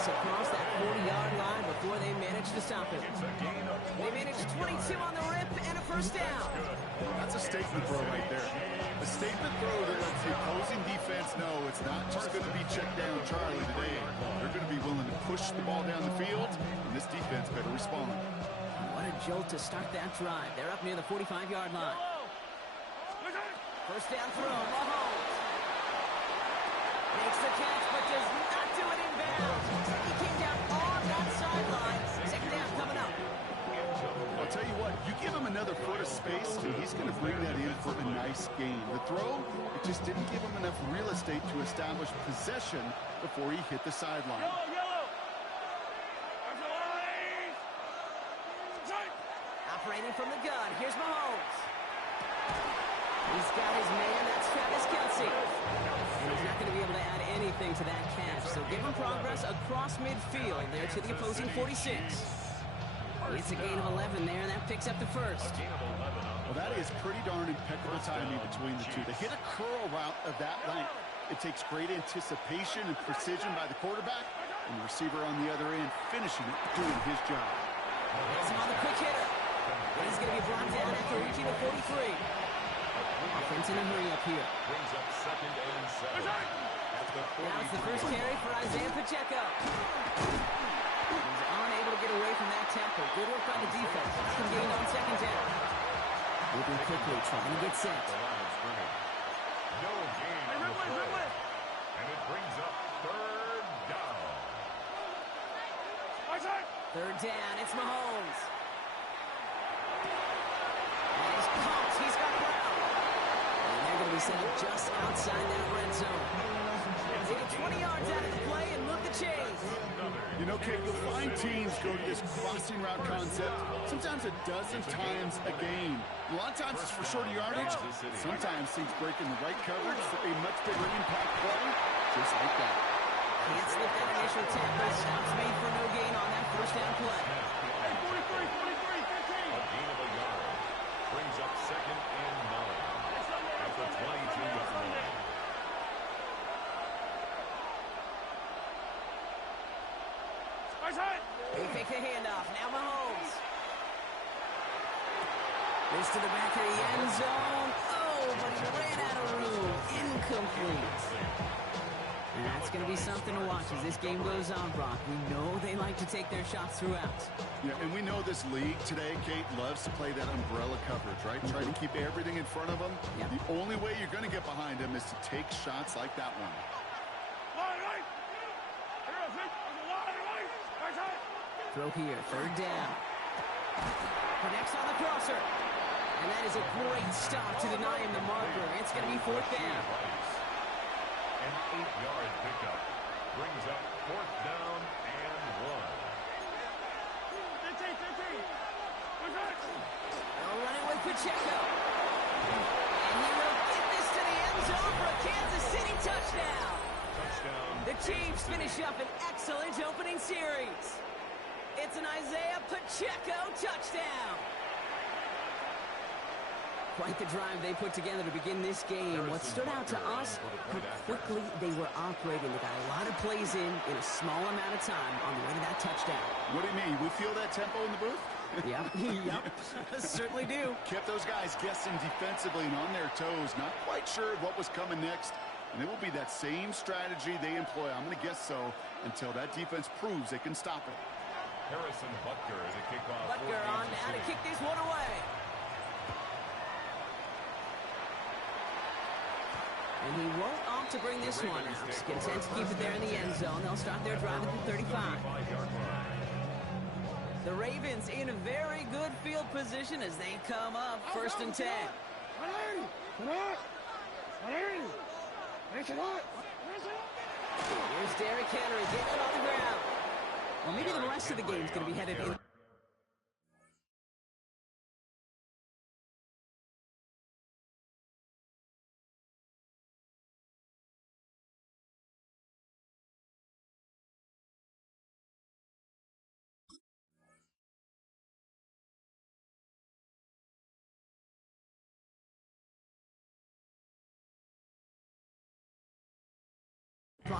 pass across that 40-yard line before they managed to stop him. They managed 22 on the rip and a first down. That's a statement throw right there. A statement throw that lets the opposing defense know it's not just going to be check down Charlie today. They're going to be willing to push the ball down the field, and this defense better respond. What a jolt to start that drive. They're up near the 45-yard line. First down throw, Mahomes. Makes the catch, but does not do it in bounds. Looks like he came down on that sideline. Second down coming up. I'll tell you what, you give him another foot of space, and he's going to bring that in for a nice gain. The throw, it just didn't give him enough real estate to establish possession before he hit the sideline. Operating from the gun, here's Mahomes. He's got his man, that's Travis Kelce. And he's not going to be able to add anything to that catch. So give him progress across midfield there to the opposing 46. It's a gain of 11 there, and that picks up the first. Well, that is pretty darn impeccable timing between the two. To hit a curl route of that length, it takes great anticipation and precision by the quarterback, and the receiver on the other end finishing it, doing his job. Gets him on the quick hitter. And he's going to be brought down after reaching the 43. Offense in a hurry up here. Brings up second and 7. Now it's the first carry for Isaiah Pacheco. He's unable to get away from that tackle. Good work by the defense. Nothing gained on second down. Moving quickly, trying to get set. No gain on the play. And it brings up third down. Third down, it's Mahomes. And he's pumped. He's got Brown. And they're going to be set up just outside that red zone. They get 20 yards out of the play and move the chains. You know, Kate, you'll find teams go to this crossing route concept sometimes a dozen times a game. A lot of times it's for shorter yardage. Sometimes things break in the right coverage for a much bigger impact play, just like that. Can't slip that initial tackle. Stops made for no gain on that first down play. Hey, 43, 15. A gain of a yard. Brings up second and 9. At the 22-yard line. They take the handoff. Now Mahomes. This to the back of the end zone. Oh, but he ran out of room. Incomplete. And that's going to be something to watch as this game goes on, Brock. We know they like to take their shots throughout. Yeah, and we know this league today, Kate, loves to play that umbrella coverage, right? Try to keep everything in front of them. Yep. The only way you're going to get behind them is to take shots like that one. Throw here, third down. Connects on the crosser. And that is a great stop to deny him the marker. It's going to be fourth down. An 8-yard pickup. Brings up fourth down and 1. They'll run it with Pacheco. And he will get this to the end zone for a Kansas City touchdown. Touchdown. The Chiefs finish up an excellent opening series. It's an Isaiah Pacheco touchdown. Quite the drive they put together to begin this game. What stood out to us, how quickly they were operating. They got a lot of plays in a small amount of time on the way to that touchdown. What do you mean? We feel that tempo in the booth? Yep. Certainly do. Kept those guys guessing defensively and on their toes, not quite sure what was coming next. And it will be that same strategy they employ, I'm going to guess so, until that defense proves they can stop it. Harrison Butker to kick off. Butker on now to kick this one away. And he won't opt to bring this one out. Content to keep it there in the end zone. They'll start their drive at the 35. The Ravens in a very good field position as they come up first and 10. Here's Derrick Henry getting it on the ground. Well, maybe the rest of the game's going to be headed in.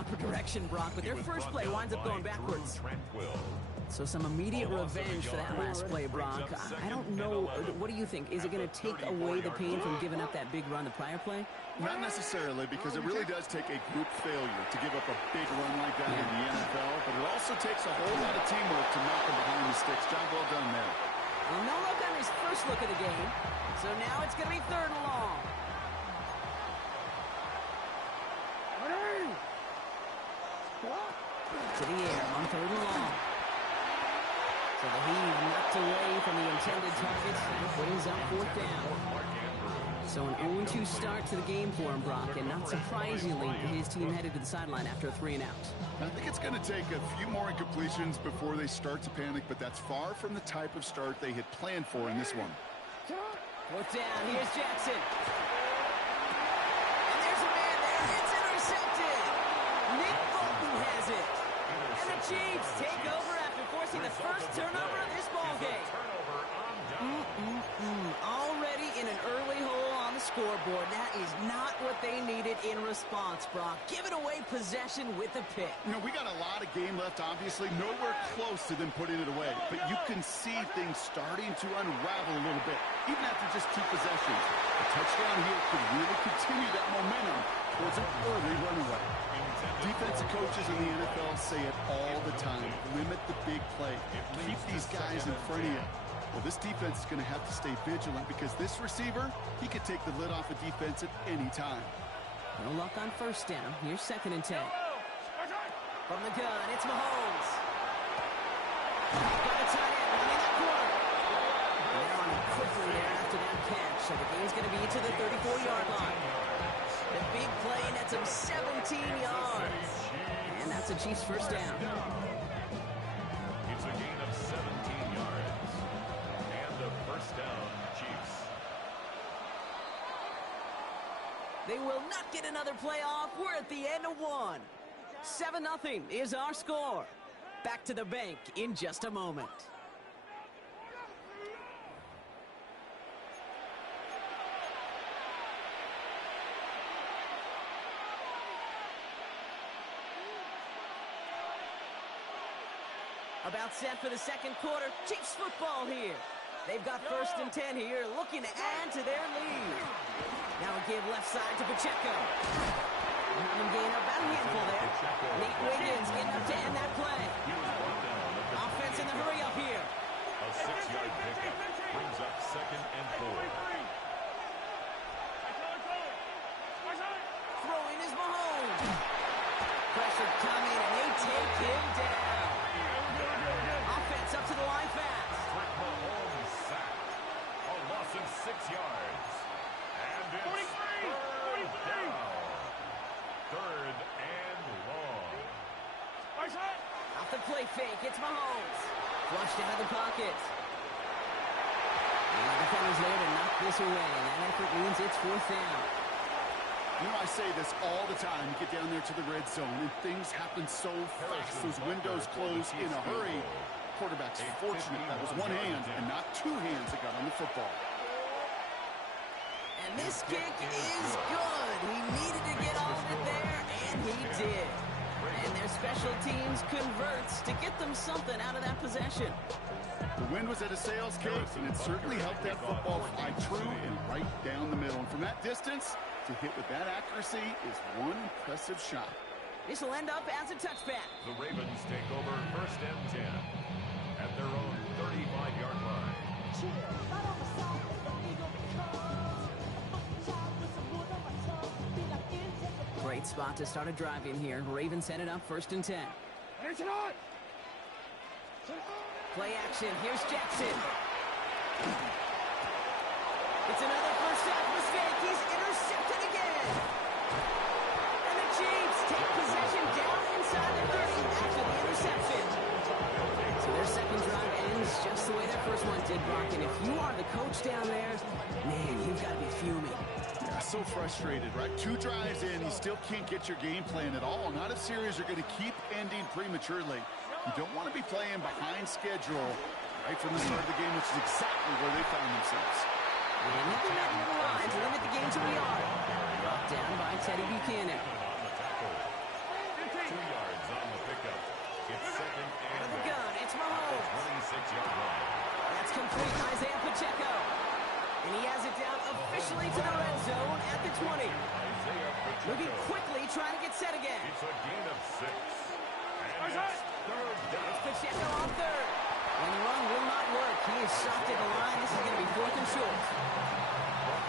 proper direction, Brock, but their first play winds up going backwards. So some immediate revenge for that last play, Brock. I don't know. What do you think? Is it going to take away the pain from giving up that big run the prior play? Not necessarily, because it really does take a group failure to give up a big run like that in the NFL, but it also takes a whole lot of teamwork to knock them behind the sticks. Job well done there. Well, no look on his first look of the game, so now it's going to be 3rd and long. To the air on 3rd and long. So the heave knocked away from the intended target and brings up 4th down. So an 0-2 start to the game for him, Brock, and not surprisingly, his team headed to the sideline after a 3 and out. I think it's going to take a few more incompletions before they start to panic, but that's far from the type of start they had planned for in this one. 4th down, here's Jackson. And there's a man there, it's intercepted. Nick Bolton has it. And the Chiefs take over after forcing the first turnover of this ballgame. Already in an early hole on the scoreboard. That is not what they needed in response, Brock. Giving away possession with a pick. You know, we got a lot of game left, obviously. Nowhere close to them putting it away. But you can see things starting to unravel a little bit, even after just 2 possessions. A touchdown here could really continue that momentum towards an early runaway. Defensive coaches in the NFL say it all the time. Limit the big play. Keep these guys in front of you. Well, this defense is going to have to stay vigilant because this receiver, he could take the lid off a defense at any time. No luck on 1st down. Here's 2nd and 10. From the gun, it's Mahomes. Got a tight end running that corner. They're on him quickly there after that catch. So the game's going to be to the 34-yard line. The big play nets him 17 yards. And that's a Chiefs 1st down. It's a gain of 17 yards. And a 1st down, Chiefs. They will not get another play off. We're at the end of 1. 7-0 is our score. Back to the bank in just a moment. About set for the 2nd quarter. Chiefs football here. They've got 1st and 10 here, looking to add to their lead. Now a give left side to Pacheco. Having gain about a handful there. Nate Wiggins getting up to end that play. Offense in the hurry up here. A 6-yard pickup brings up 2nd and 4. Throwing is Mahomes. Pressure coming, and they take him down. Offense up to the line fast. Mahomes sacked. A loss of 6 yards. And it's 3rd down. 3rd and long. Off the play fake, it's Mahomes. Flushed out of the pocket. And the defender's there to knock this away. That effort means it's 4th down. You know, I say this all the time. You get down there to the red zone, and things happen so fast. Those windows close in a hurry. Quarterback's fortunate that was one hand and not 2 hands that got on the football. And this kick is good. He needed to get all of it there, and he did. And their special teams converts to get them something out of that possession. The wind was at a sales case, and it certainly helped that football fly true and right down the middle. And from that distance, to hit with that accuracy is one impressive shot. This will end up as a touchback. The Ravens take over 1st and 10 at their own 35-yard line. Great spot to start a drive in here. Ravens headed up 1st and 10. Play action. Here's Jackson. It's another first half mistake. He's intercepted again. And the Chiefs take possession down inside the 30 after the interception. So their 2nd drive ends just the way their first one did, Brock. And if you are the coach down there, man, you've got to be fuming. Yeah, so frustrated, right? 2 drives in, you still can't get your game plan at all. Not if series are going to keep ending prematurely. You don't want to be playing behind schedule right from the start of the game, which is exactly where they found themselves. And hit the net near the line to limit the game to a yard. Brought down by Teddy Buchanan. Moving quickly, trying to get set again. It's a gain of 6. And it's third down. It's Pacheco on third. And the run will not work. He is soft at the line. This is going to be 4th and short.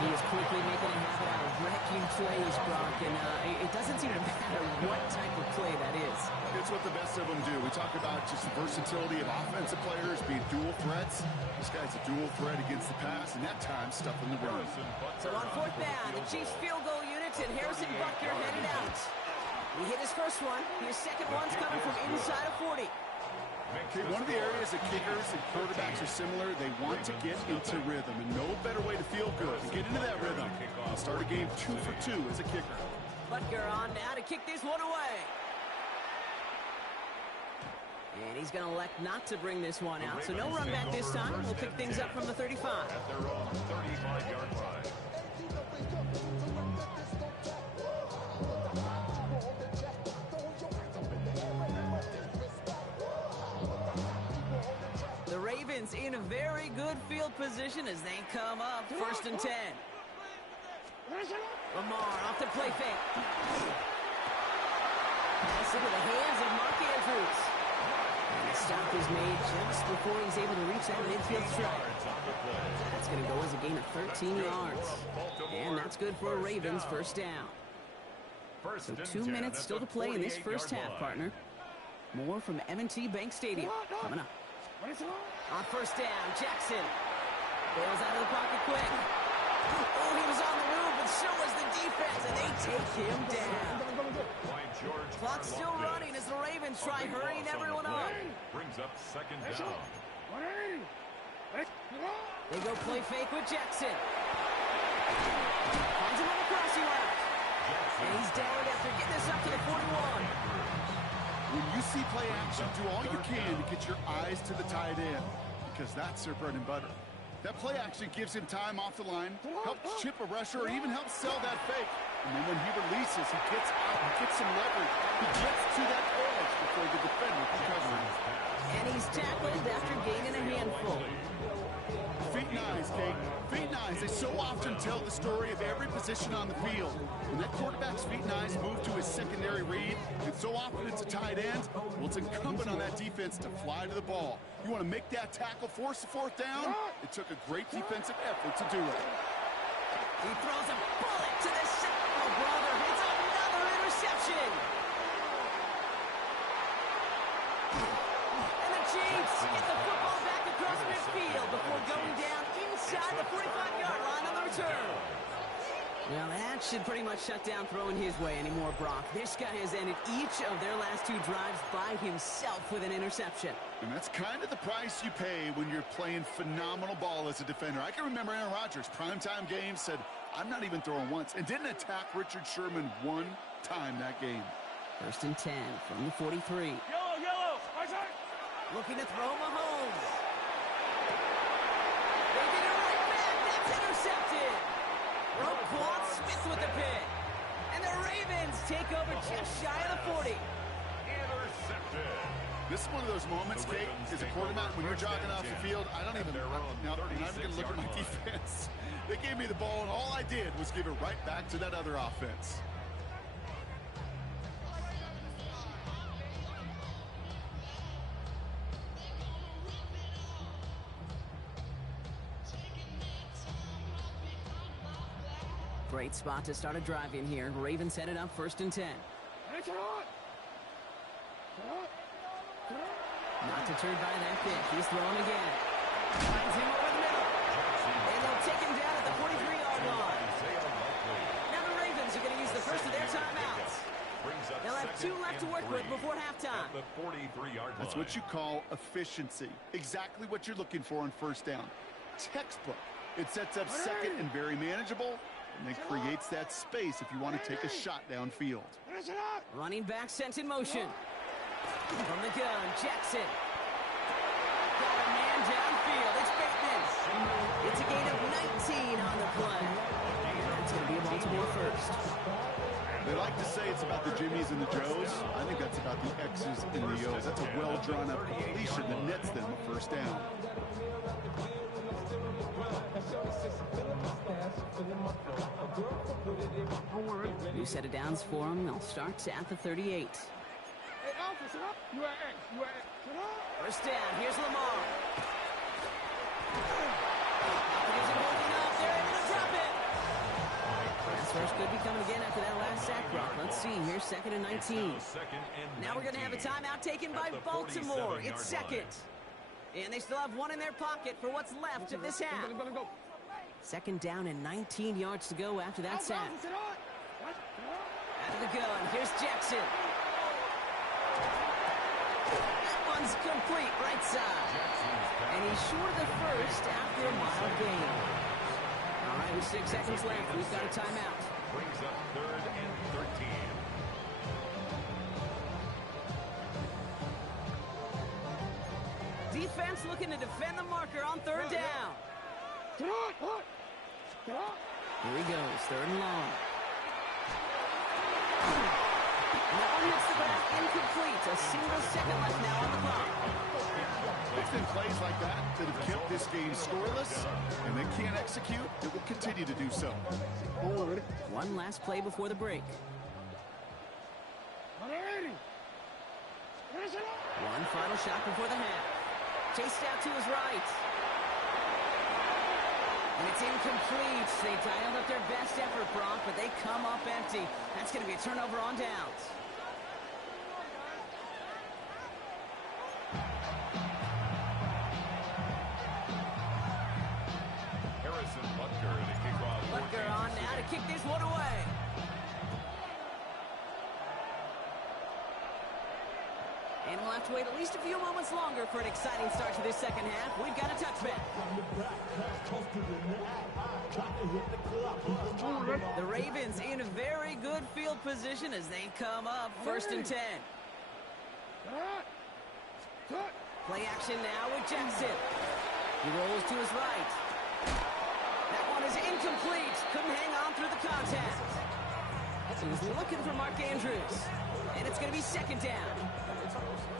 He is quickly making a habit out of wrecking plays, Brock, and it doesn't seem to matter what type of play that is. It's what the best of them do. We talk about just the versatility of offensive players being dual threats. This guy's a dual threat against the pass, and that time stuffing the run. So on 4th down, the Chiefs field goal unit and Harrison Butker headed out. He hit his first one. His second one's coming from inside of 40. Okay, one of the areas that kickers and quarterbacks are similar, they want to get into rhythm, and no better way to feel good to get into that rhythm. I'll start a game 2 for 2 as a kicker. Butker on now to kick this one away. And he's going to elect not to bring this one out, so no run back this time. We'll pick things up from the 35. At their own 35-yard line. The Ravens in a very good field position as they come up 1st and 10. Lamar off the play fake. Pass into the hands of Mark Andrews. And the stop is made just before he's able to reach that midfield strike. That's going to go as a gain of 13 yards. And that's good for a Ravens 1st down. So 2 minutes still to play in this first half, partner. More from M&T Bank Stadium coming up. On 1st down, Jackson bails out of the pocket quick. Oh, he was on the move, but so was the defense, and they take him down. Clock's still running as the Ravens try hurrying everyone up. Brings up 2nd down. They go play fake with Jackson. Finds him on the crossing route. And he's down after getting this up to the 41. When you see play action, do all you can to get your eyes to the tight end, because that's their bread and butter. That play action gives him time off the line, helps chip a rusher, or even helps sell that fake. And then when he releases, he gets out, he gets some leverage. He gets to that edge before the defender can cover him. And he's tackled after gaining a handful. Feet and eyes, Kate. Feet and eyes, they so often tell the story of every position on the field. When that quarterback's feet and eyes move to his secondary read, and so often it's a tight end, well, it's incumbent on that defense to fly to the ball. You want to make that tackle, force the 4th down? It took a great defensive effort to do it. He throws a bullet to the center. Oh, brother, it's another interception. And the Chiefs get the football back across midfield before going down inside the 45-yard line on the return. Now that should pretty much shut down throwing his way anymore, Brock. This guy has ended each of their last 2 drives by himself with an interception. And that's kind of the price you pay when you're playing phenomenal ball as a defender. I can remember Aaron Rodgers, primetime game, said, I'm not even throwing once, and didn't attack Richard Sherman one time that game. 1st and 10 from the 43. Yellow, right side. Looking to throw Mahomes. They get it right back. That's intercepted. Roquan Smith with the pick. And the Ravens take over just shy of the 40. Intercepted. This is one of those moments, Kate, as a quarterback, when you're jogging off the field, I don't even, now I'm not even going to look at my defense. They gave me the ball, and all I did was give it right back to that other offense. Great spot to start a drive in here. Ravens headed up 1st and 10. Not deterred by that pick. He's throwing again. Finds him over the middle. And they'll take him down at the 43-yard line. Now the Ravens are going to use the first of their timeouts. They'll have 2 left to work with before halftime. The 43-yard line. That's what you call efficiency. Exactly what you're looking for on 1st down. Textbook. It sets up 2nd and very manageable, and then creates that space if you want to take a shot downfield. Running back sent in motion. From the gun, Jackson. Got a man downfield. It's Bateman. It's a gain of 19 on the play. And that's going to be a Baltimore first. They like to say it's about the Jimmies and the Joes. I think that's about the X's and the O's. That's a well-drawn-up completion that nets them a 1st down. New set of downs for him. They'll start at the 38. First down. Here's Lamar. Falcons are holding up. They're able to drop it. Pass rush could be coming again after that last sack, Brock. Let's see. Here's 2nd and 19. Now we're going to have a timeout taken by Baltimore. It's 2nd. And they still have one in their pocket for what's left of this half. 2nd down and 19 yards to go after that sack. Out of the gun. Here's Jackson. That one's complete right side. And he's short of the first after a mild gain. All right, with 6 seconds left, we've got a timeout. Brings up 3rd and 13. Defense looking to defend the marker on 3rd down. Here he goes, 3rd and long. That one hits the back, incomplete. A single second left now on the clock. It's been plays like that that have kept this game scoreless, and they can't execute. It will continue to do so. One last play before the break. One final shot before the half. Chased out to his right. And it's incomplete. They dialed up their best effort, Brock, but they come up empty. That's going to be a turnover on downs. Harrison Butker to kick off. Butker on now to kick this one away. And we'll have to wait at least a few moments longer for an exciting start to this second half. We've got a touchback. The Ravens in a very good field position as they come up 1st and 10. Play action now with Jackson. He rolls to his right. That one is incomplete. Couldn't hang on through the contact. So he's looking for Mark Andrews. And it's going to be 2nd down.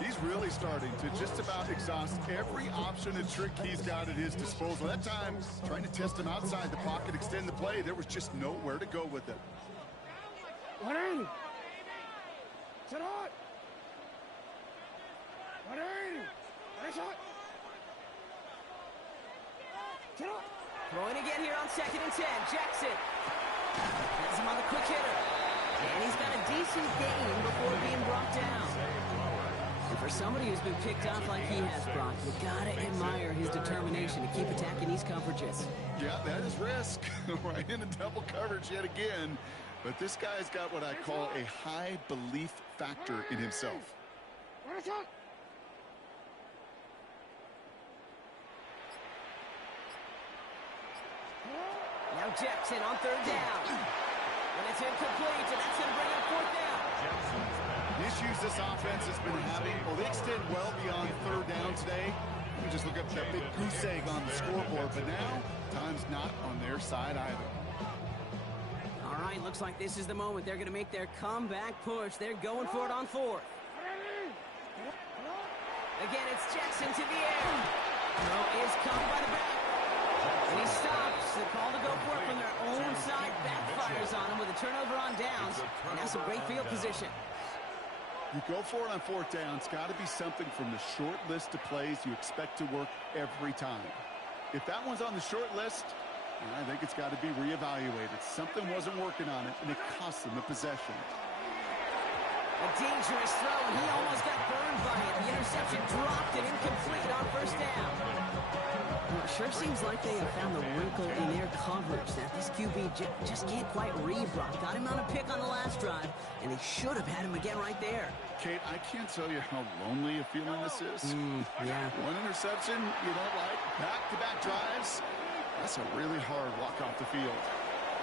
He's really starting to just about exhaust every option and trick he's got at his disposal. That time, trying to test him outside the pocket, extend the play, there was just nowhere to go with it. Throwing again here on 2nd and 10. Jackson has him on the quick hitter. And he's got a decent gain before being brought down. And for somebody who's been picked off like he has, Brock, you gotta admire his determination to keep attacking these coverages. Yeah, that is risk. Right into double coverage yet again. But this guy's got what I call a high belief factor in himself. Now Jackson on 3rd down. And it's incomplete, and that's going to bring up 4th down. The issues this offense has been having, well, they extend well beyond 3rd down today. You can just look up that big goose egg on the scoreboard, but now, time's not on their side either. All right, looks like this is the moment. They're going to make their comeback push. They're going for it on 4th. Again, it's Jackson to the air. Throw is caught by the back. And he stops. The call to go for it from their own side backfires on him with a turnover on downs. And that's some great field position. You go for it on 4th down. It's got to be something from the short list of plays you expect to work every time. If that one's on the short list, I think it's got to be reevaluated. Something wasn't working on it, and it cost them the possession. A dangerous throw, and he almost got burned by it. The interception dropped and incomplete on 1st down. Well, it sure seems like they have found the wrinkle in their coverage that this QB just can't quite read, Brock. Got him on a pick on the last drive, and they should have had him again right there. Kate, I can't tell you how lonely a feeling this is. Yeah. One interception you don't like, back-to-back drives. That's a really hard walk off the field.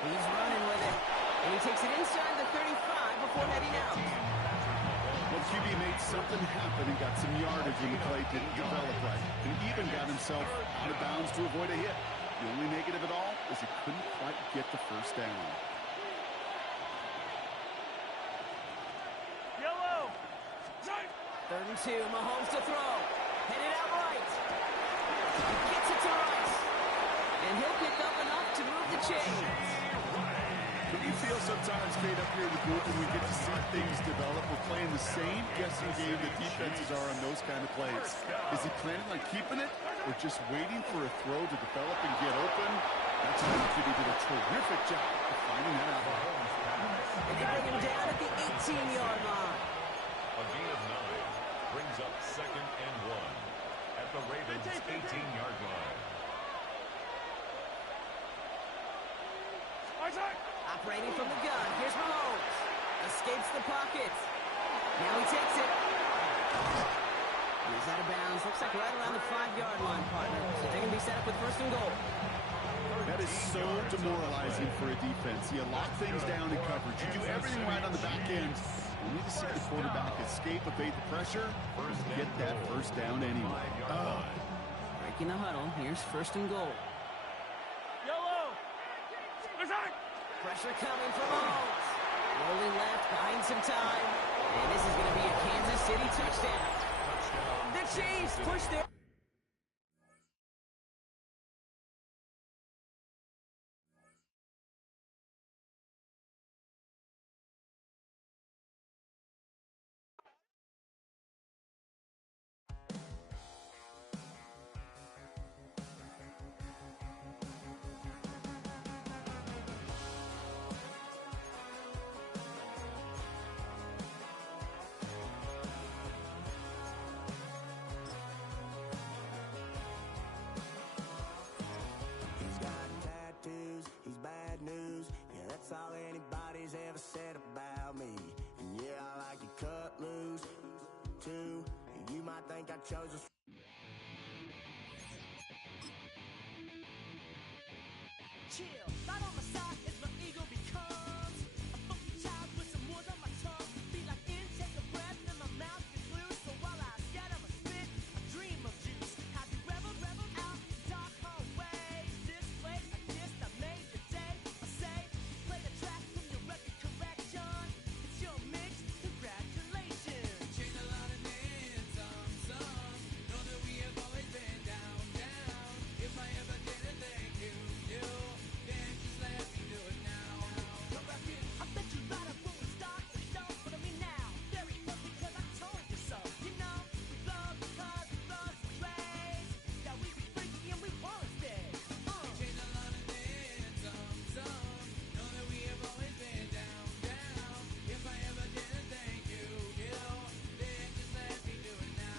He's running with it, and he takes it inside the 35 before heading out. Well, QB made something happen and got some yardage when the play didn't develop right, and even got himself out of bounds to avoid a hit. The only negative at all is he couldn't quite get the 1st down. Yellow. 3rd and 2, Mahomes to throw. Headed out right. He gets it to Rice. And he'll pick up enough to move the chains. What do you feel sometimes, Kate, up here in the booth when we get to see things develop? We're playing the same guessing game that defenses are on those kind of plays. Is he planning on keeping it or just waiting for a throw to develop and get open? That's how he did a terrific job of finding that out. And they bring him down at the 18-yard line. A gain of 9 brings up 2nd and 1 at the Ravens' 18-yard line. Operating from the gun. Here's Mahomes. Escapes the pocket. Now he takes it. He's out of bounds. Looks like right around the 5-yard line, partner. So they're going to be set up with 1st and goal. That is so demoralizing for a defense. You lock things down in coverage. You do everything right on the back end. You need to see the quarterback escape, evade the pressure, get that 1st down anyway. Breaking the huddle. Here's 1st and goal. Pressure coming from Mahomes. Rolling left, buying some time. And this is going to be a Kansas City touchdown. The Chiefs push their... That's all anybody's ever said about me. And yeah, I like to cut loose, too. And you might think I chose a... Chill, right on my side as my ego becomes a funky child with some wood on my tongue. Be like intake a breath and my mouth gets loose. So while I scatter my spit, I dream of juice. Have you rebel out in dark hallways? This place I kissed, I made the day. I say, play the track from your record correction. It's your mix, congratulations. Change a lot of names, some know that we have always been down. If I ever did a thank you, then just let me do it now. Come back in. I bet you right up when we start the show, but I mean now, very close because I told you so. You know, we love because we love the race. Yeah, we be freaky and we wanna stay. Change a lot of names, some know that we have always been down. If I ever did a thank you, then just let me do it now.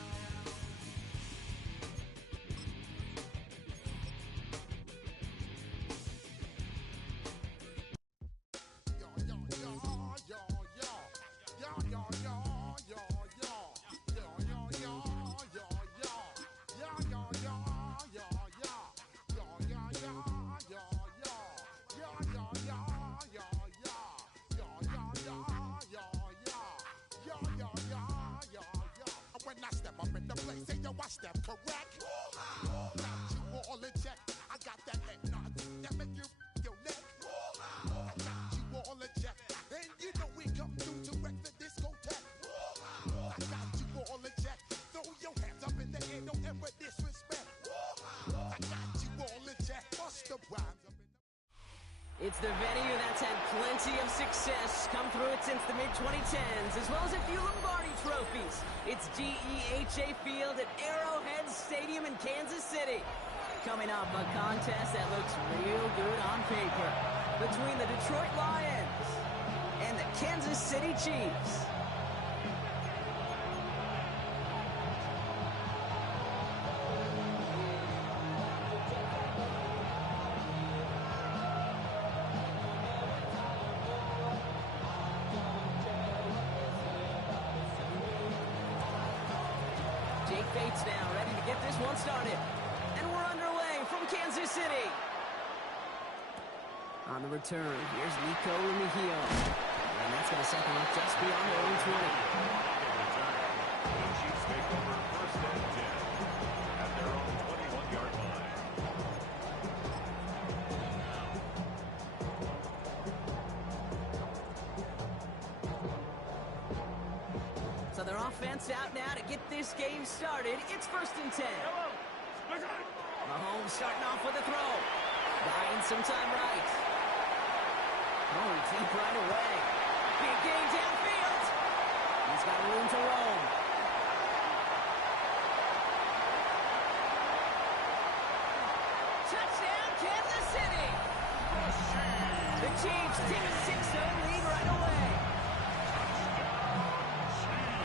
When I step up in the place, say yo, I step correct. Got you all in check. I got that head nod that make you your neck. I got you all in check, and you know we come through to wreck the discotheque. I got you all in check. Throw your hands up in the air, don't ever disrespect. I got you all in check. Bust the rhymes up in the... It's the venue that's had plenty of success come through it since the mid-2010s, as well as a few Lombardi trophies. It's GEHA Field at Arrowhead Stadium in Kansas City. Coming up, a contest that looks real good on paper between the Detroit Lions and the Kansas City Chiefs. Jake Bates now ready to get this one started. And we're underway from Kansas City. On the return, here's Nico Mejia. And that's going to set them up just beyond their own 20. The Chiefs take over 1st and 10 at their own 21-yard line. So their offense out now to get this game started. It's 1st and 10. Mahomes starting off with a throw. Buying some time right. Oh, deep right away. Big game downfield. He's got room to roam. Touchdown, Kansas City. The Chiefs take a 6-0 lead right away.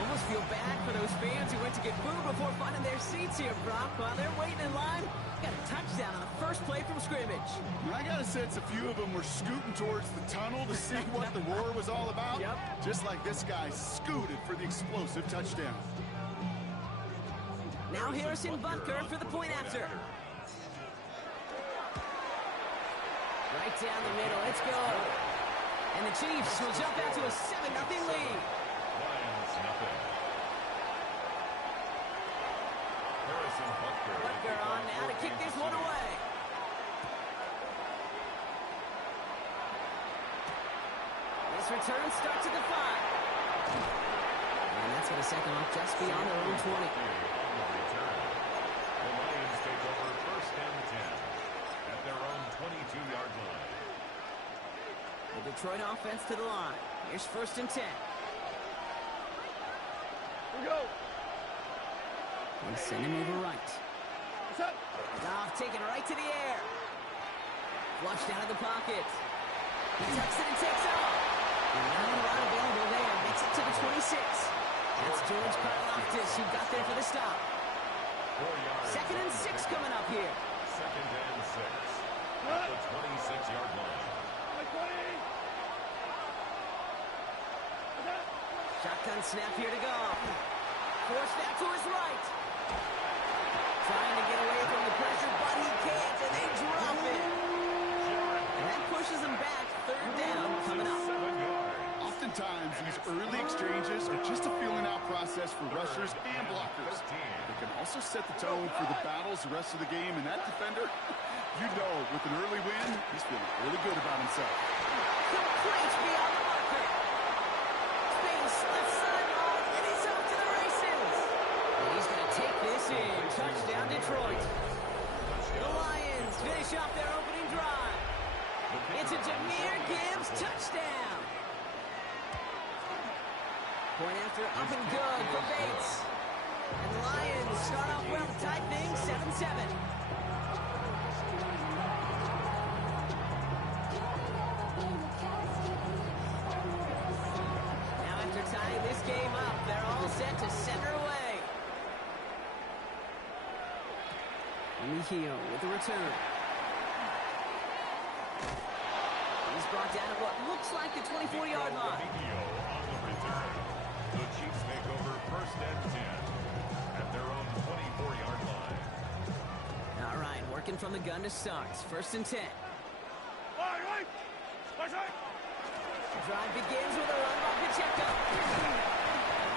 Almost feel bad for those fans who went to get booed before finding their seats here, Brock. While they're waiting in line, got a touchdown on the first play from scrimmage. I got a sense a few of them were scooting towards the tunnel to see what the roar was all about. Yep. Just like this guy scooted for the explosive touchdown. Now Harrison Butker for the point after. Right down the middle. Let's go. And the Chiefs will jump out to a 7-0 lead. Lions nothing. Harrison Butker on now to kick this one away. This return starts at the 5. And that's going to set them up just beyond their own 20. The Lions take over first and 10 at their own 22-yard line. The Detroit offense to the line. Here's first and 10. Here we go. They send him over right. What's up? Goff taking it right to the air. Flushed out of the pocket. He tucks it and takes off. And now the run available there. Makes it to the 26. That's George Karlaftis who got there for the stop. 4 yards. Second and 6 coming up here. Second and 6 at the 26-yard line. Shotgun snap here to go. Forced out to his right. Trying to get away from the pressure, but he can't, and they drop it. And that pushes them back. Third down coming up. 7 yards. Oftentimes, these early exchanges are just a feeling-out process for rushers and blockers. They can also set the tone for the battles the rest of the game, and that defender, you know, with an early win, he's feeling really good about himself. Complete beyond the marker. Space left sideline, and he's off to the races. And he's going to take this in. Touchdown, Detroit. The Lions finish off their opening drive. It's a Jahmyr Gibbs touchdown. Point after up and good for Bates. And the Lions start off well to tie things 7-7. Now after tying this game up, they're all set to center away. Mejio with the return. He's brought down at what looks like the 24-yard line. Mejio on the return. The Chiefs take over first and 10 at their own 24-yard line. All right, working from the gun to start. First and 10. The drive begins with a run by Pacheco.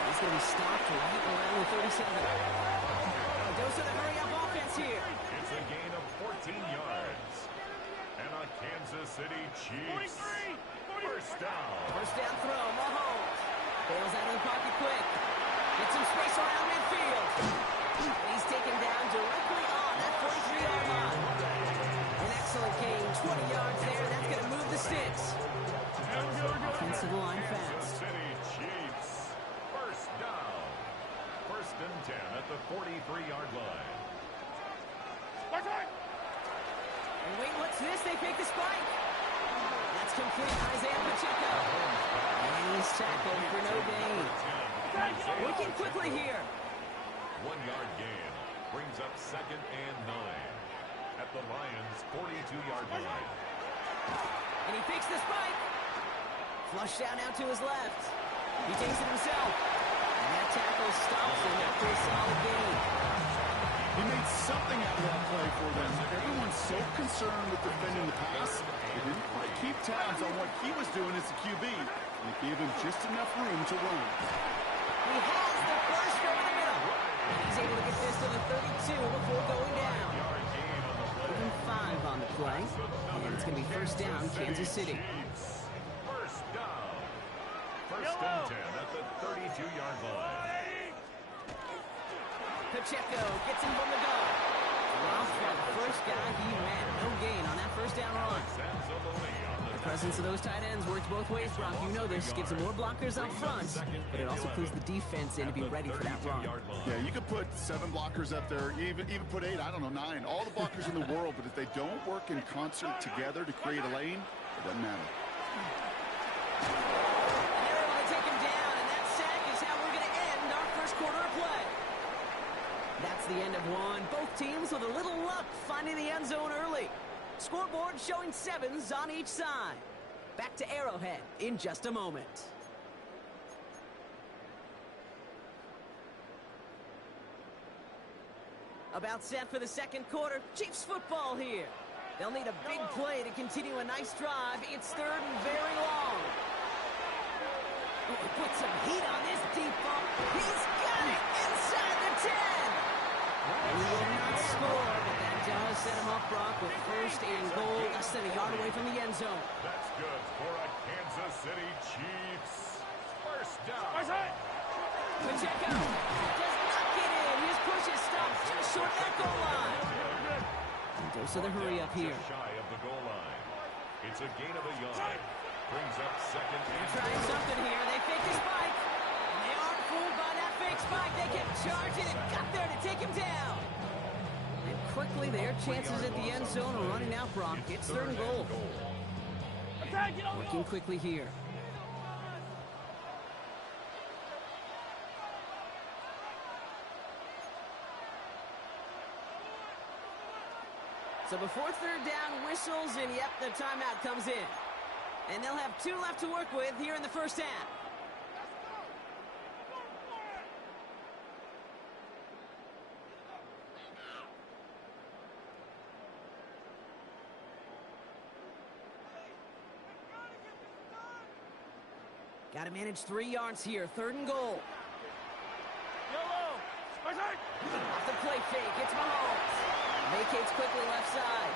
He's going to be stopped right around the 37. A dose of the hurry-up offense here. It's a gain of 14 yards. And a Kansas City Chiefs first down. First down throw, Mahomes. Bails out of the pocket quick. Gets some space around midfield. And he's taken down directly on that 43-yard line. An excellent gain, 20 yards there. That's going to move the sticks. Offensive line Kansas fast. City Chiefs first down. First and 10 at the 43-yard line. And wait, what's this? They fake the spike. That's complete. Isaiah Pacheco. And he's tackled for no gain. Working quickly here. 1 yard gain brings up second and 9 at the Lions' 42-yard line. And he fakes the spike. Flushed down out to his left. He takes it himself. And that tackle stops him after a solid gain. He made something out of that play for them. Everyone's so concerned with defending the pass, they didn't quite keep tabs on what he was doing as a QB. And it gave him just enough room to run. He has the first over the middle. And he's able to get this to the 32 before going down. Yard gain on the play. Even 5 on the play. And it's going to be first down, Kansas City. Chiefs first down. First and 10 at the 32-yard line. Pacheco gets him from the gun. Dropped for the first guy he met. No gain on that first down run. The presence of those tight ends works both ways, Brock. You know this. Gives them more blockers up front, but it also clues the defense in to be ready for that run. Yeah, you could put 7 blockers up there, even put 8, I don't know, 9. All the blockers in the world, but if they don't work in concert together to create a lane, it doesn't matter. And they're able to take him down, and that sack is how we're going to end our first quarter of play. That's the end of one. Both teams with a little luck finding the end zone early. Scoreboard showing 7s on each side. Back to Arrowhead in just a moment. About set for the second quarter. Chiefs football here. They'll need a big play to continue a nice drive. It's 3rd and very long. Oh, put some heat on this deep ball. He's got it inside the 10. He will not score, but that does set him up, Brock, with 1st and goal, less than a yard away from the end zone. That's good for a Kansas City Chiefs. First down. Pacheco does not get in. His push is stopped just short of that goal line. And goes to the hurry up here. Just shy of the goal line. It's a gain of a yard. Brings up 2nd and They're trying something here. They fake the spike. And they aren't fooled by that fake spike. They kept charging and got there to take him down. And quickly, their chances at the end zone are running out, Brock. It's 3rd and goal. Working quickly here. So before 3rd down whistles, and yep, the timeout comes in. And they'll have 2 left to work with here in the first half. Got to manage 3 yards here. 3rd and goal. Off the play fake, it's Mahomes. Vacates quickly left side.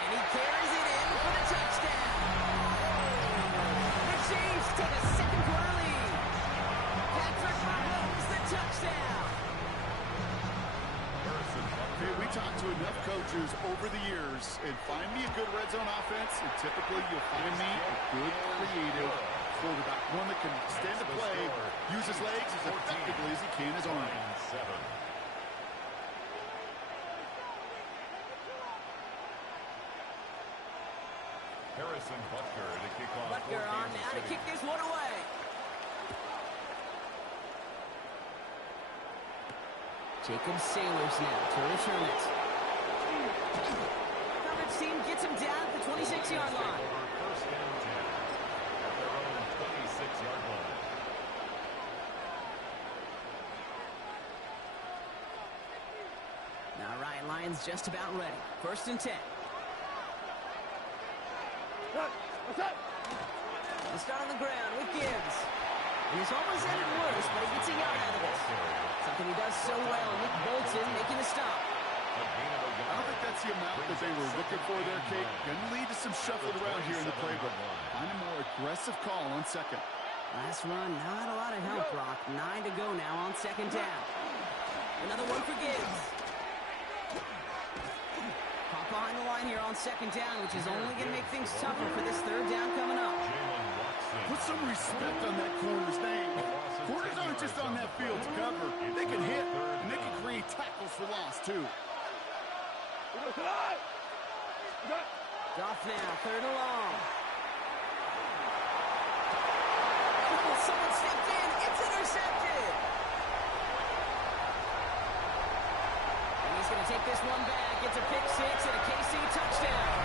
And he carries it in for the touchdown. The Chiefs take a second quarter lead. Patrick Mahomes, the touchdown. Hey, we talked to enough coaches over the years, and find me a good red zone offense, and typically you'll find me a good creative quarterback. One that can stand to play, use his legs as effectively as he can his arm. Harrison Butker to kick off. Butker on now to kick this one away. Jacob Sailors now to return it. Coverage team gets him down at the 26-yard line. First and 10 at their own 26-yard line. All right, Lions just about ready. 1st and 10. He'll start on the ground with Gibbs. And he's almost ended worse, but he gets a yard out of it. Something he does so well. Nick Bolton making the stop. I don't think that's the amount that they were looking for there, Kate. Going to lead to some shuffling around here in the playbook. Find a more aggressive call on 2nd. Last run, not a lot of help, Brock. 9 to go now on 2nd down. Another one for Gibbs. Pop behind the line here on 2nd down, which is only going to make things tougher for this 3rd down coming up. Put some respect on that corner's name. Corners aren't just on that field to cover. They can hit, and they can create tackles for loss, too. Off now, 3rd and long. Oh, someone stepped in. It's intercepted. And he's going to take this one back. It's a pick 6 and a KC touchdown.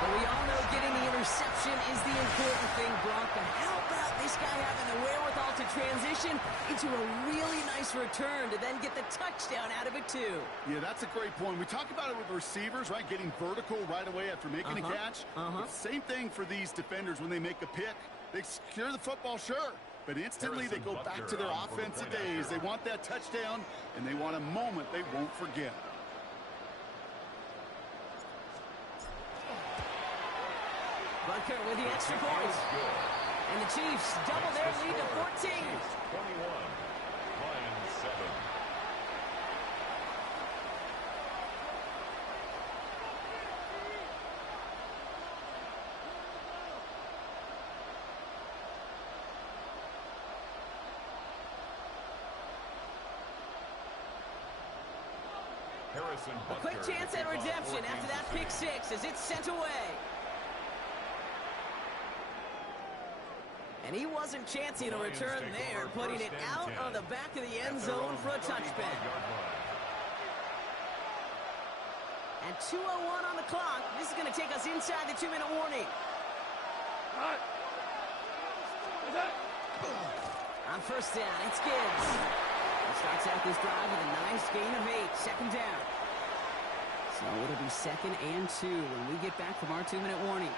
But we all know getting the interception is the important thing, Brock. But how about this guy having the wherewithal to transition into a really nice return to then get the touchdown out of it, too? Yeah, that's a great point. We talk about it with receivers, right? Getting vertical right away after making a catch. Same thing for these defenders when they make a pick. They secure the football, sure. But instantly they go back to their offensive days. They want that touchdown, and they want a moment they won't forget. Butker with the extra point. And the Chiefs double their lead to 14. 21, Lions 7. A quick chance at redemption after that pick six as it's sent away. And he wasn't chancing a return there, putting it out of the back of the end zone for a touchback. And 2:01 on the clock. This is going to take us inside the 2-minute warning. On first down, it's Gibbs. He starts out this drive with a nice gain of 8, second down. So it'll be 2nd and 2 when we get back from our 2-minute warning.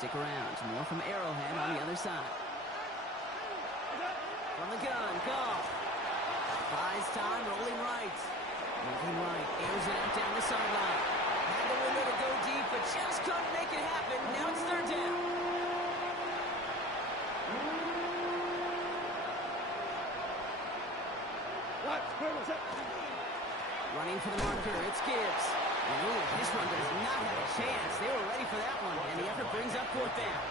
Stick around. More from Arrowhead on the other side. From the gun, Goff. Buys time, rolling right. Moving right, airs it out down the sideline. Had the window to go deep, but just couldn't make it happen. Now it's 3rd down. Running for the marker, it's Gibbs. And this one does not have a chance. They were ready for that one, and the effort brings up 4th down.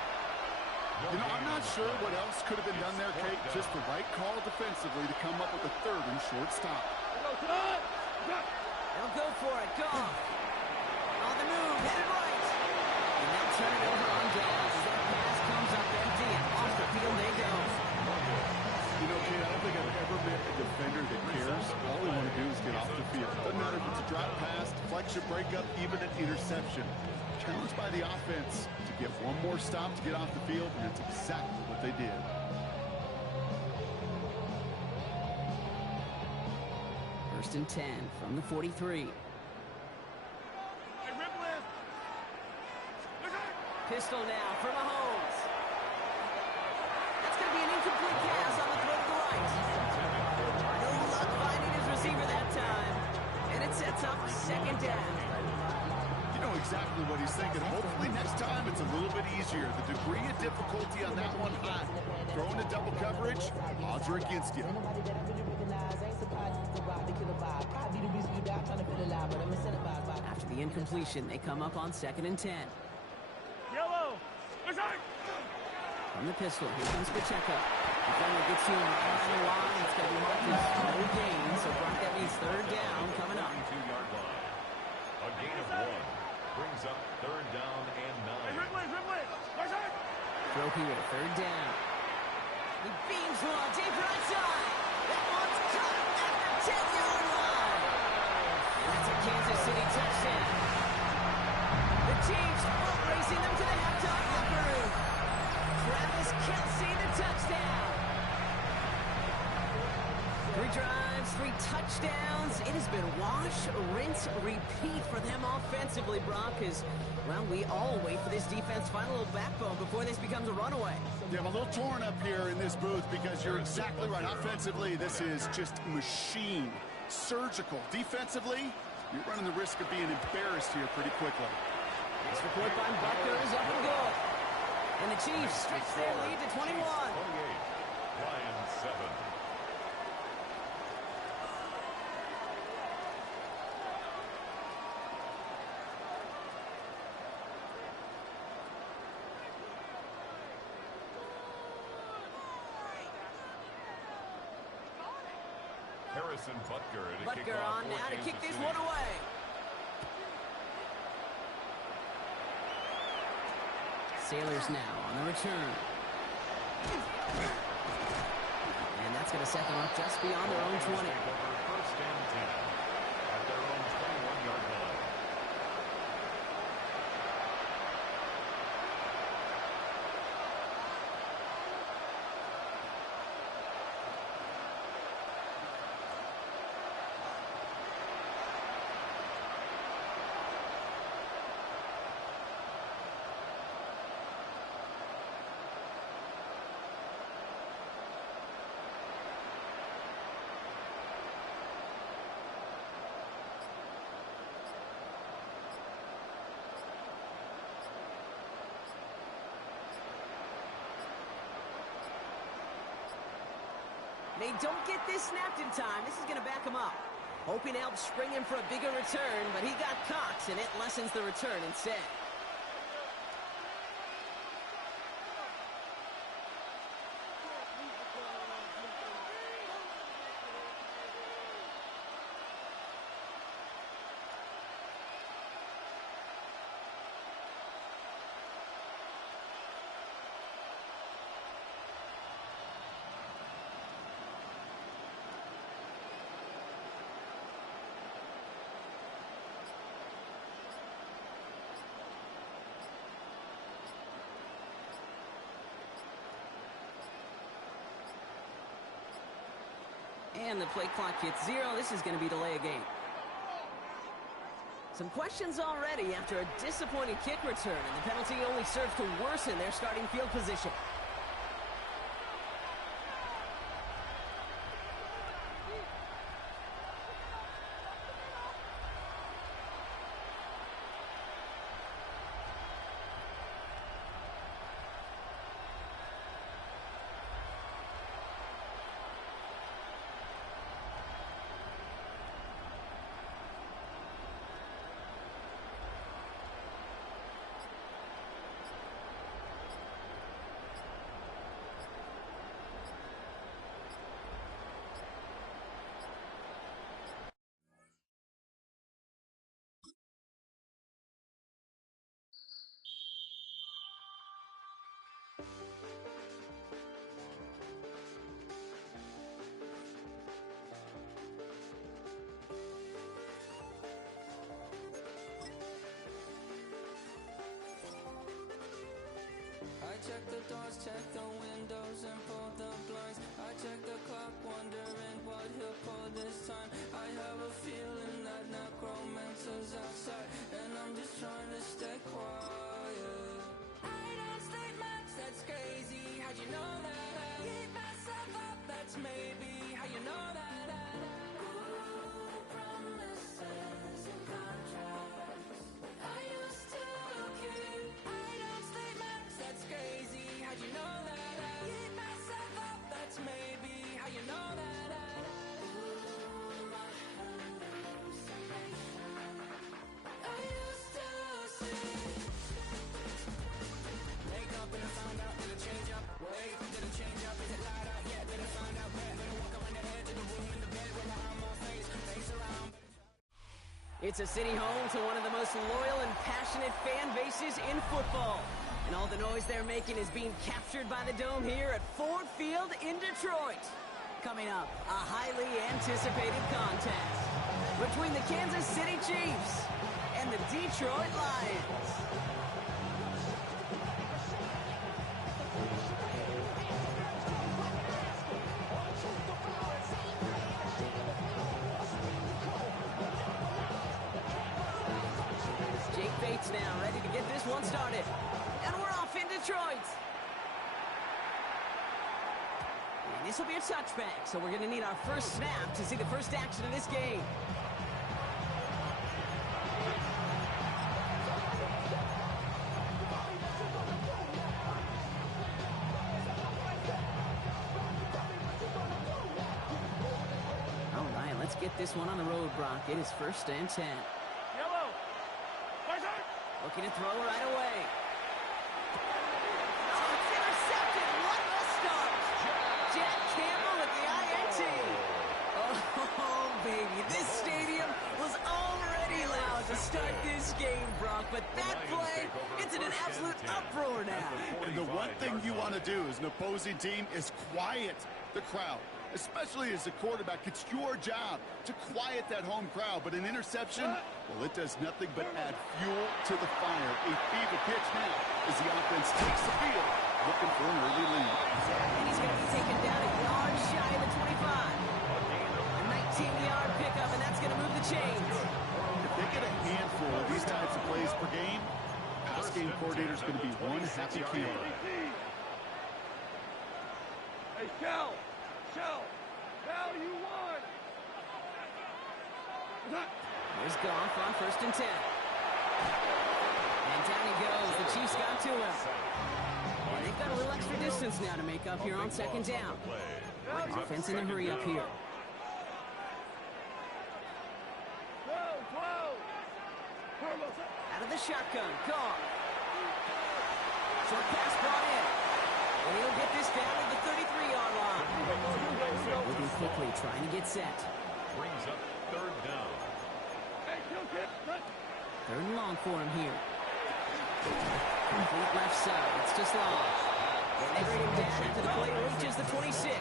You know, I'm not sure what else could have been done there, Kate. Just the right call defensively to come up with a 3rd and short stop. They'll go for it. Goff. On the move, headed right. And they'll turn it over on downs as that pass comes up empty, and off the field they go. You know, Kate, I don't think I've ever met a defender that cares. All they want to do is get off the field. Doesn't matter if it's a drop pass, deflection, breakup, even an interception. Challenged by the offense to get one more stop to get off the field, and that's exactly what they did. First and 10 from the 43. Pistol now for Mahomes. That's going to be an incomplete pass on the throw to the right. No luck finding his receiver that time. And it sets up 2nd down. You know exactly what he's thinking. Hopefully next time it's a little bit easier. The degree of difficulty on that one high. Throwing to double coverage, odds are against you. After the incompletion, they come up on 2nd and 10. From the pistol, here comes Pacheco. Defender gets him right on the line. It's going to be marked as no gain, so Brock, that means 3rd down coming up. 22-yard line. A gain of 1 brings up 3rd down and 9. Throw here, 3rd down. He beams one, deep right side. That one's caught at the 10-yard line. And that's a Kansas City touchdown. The Chiefs boat racing them to the halftime locker room. Travis Kelce, the touchdown. 3 drives, 3 touchdowns. It has been wash, rinse, repeat for them offensively, Brock, because, well, we all wait for this defense to find a little backbone before this becomes a runaway. Yeah, I'm a little torn up here in this booth because you're exactly right. Offensively, this is just machine, surgical. Defensively, you're running the risk of being embarrassed here pretty quickly. This report by Butker is up and good. And the Chiefs stretch their lead to 21. 28. Lions 7. Harrison Butker to kick Butker off on for now to Kansas kick this City. one away. Sailors now on the return. And that's going to set them up just beyond their own 20. First and 10 at their own 21-yard line. They don't get this snapped in time. This is going to back him up. Hoping to help spring him for a bigger return, but he got Cox, and it lessens the return instead. And the play clock hits 0. This is going to be delay a game. Some questions already after a disappointing kick return, and the penalty only serves to worsen their starting field position. I check the doors, check the windows, and pull the blinds. I check the clock, wondering what he'll pull this time. I have a feeling that necromancer's outside, and I'm just trying to stay quiet. I don't sleep much, that's crazy. How'd you know that? Keep myself up, that's maybe how you know that. Ooh, promises and contracts. I used to keep. I don't sleep much, that's crazy. How'd you know that? Keep myself up, that's maybe how you know that. Ooh, my hallucination. I used to see. Wake up and I found out, did it change up? Wait, did it change up? Is it light out yet? Did it find out where? Better walk around the edge of the room in the bed with my arm on face around. It's a city home to one of the most loyal and passionate fan bases in football. And all the noise they're making is being captured by the Dome here at Ford Field in Detroit. Coming up, a highly anticipated contest between the Kansas City Chiefs and the Detroit Lions. Now ready to get this one started, and we're off in Detroit. And this will be a touchback, so we're going to need our first snap to see the first action of this game. All right, let's get this one on the road, Brock. It is 1st and 10. Looking to throw right away. Oh, it's intercepted. What a start. Jack Campbell with the INT. Oh, baby. This stadium was already loud to start this game, Brock. But that play, it's in an absolute uproar now. And the one thing you want to do as an opposing team is quiet the crowd. Especially as a quarterback, it's your job to quiet that home crowd. But an interception, well, it does nothing but add fuel to the fire. A fever pitch now as the offense takes the field, looking for an early lead. And he's going to be taken down a yard shy of the 25. A 19-yard pickup, and that's going to move the chains. If they get a handful of these types of plays per game, pass game coordinator's going to be one happy camper. Hey, Cal, you won. Here's Goff on 1st and 10. And down he goes. The Chiefs got to him. And they've got a little extra distance now to make up here on 2nd down. Offense in a hurry up here. Out of the shotgun, Goff. Short pass brought in. And he'll get this down to the 33-yard line. Moving quickly, trying to get set. Brings up 3rd down. 3rd and long for him here. Complete left side. It's just long. And they bring him down after the play reaches the 26.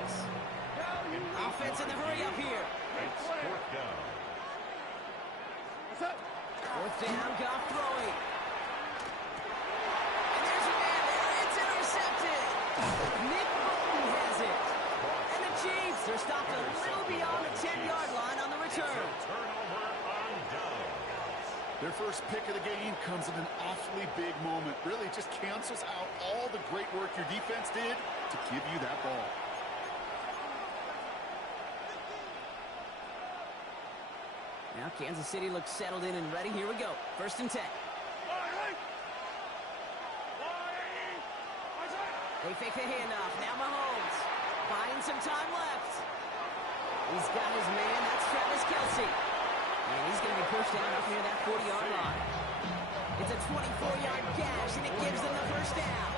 Offense in the hurry up here. It's 4th down. 4th down, Goff throwing. And there's a man there. It's intercepted. Nick Bolton has it. And the Chiefs are stopped a little beyond Their first pick of the game comes at an awfully big moment. Really just cancels out all the great work your defense did to give you that ball. Now Kansas City looks settled in and ready. Here we go. 1st and 10. They fake the handoff. Now Mahomes buying some time left. He's got his man. That's Travis Kelce. And he's going to be pushed down up near that 40-yard line. It's a 24-yard gash, and it gives them the first down.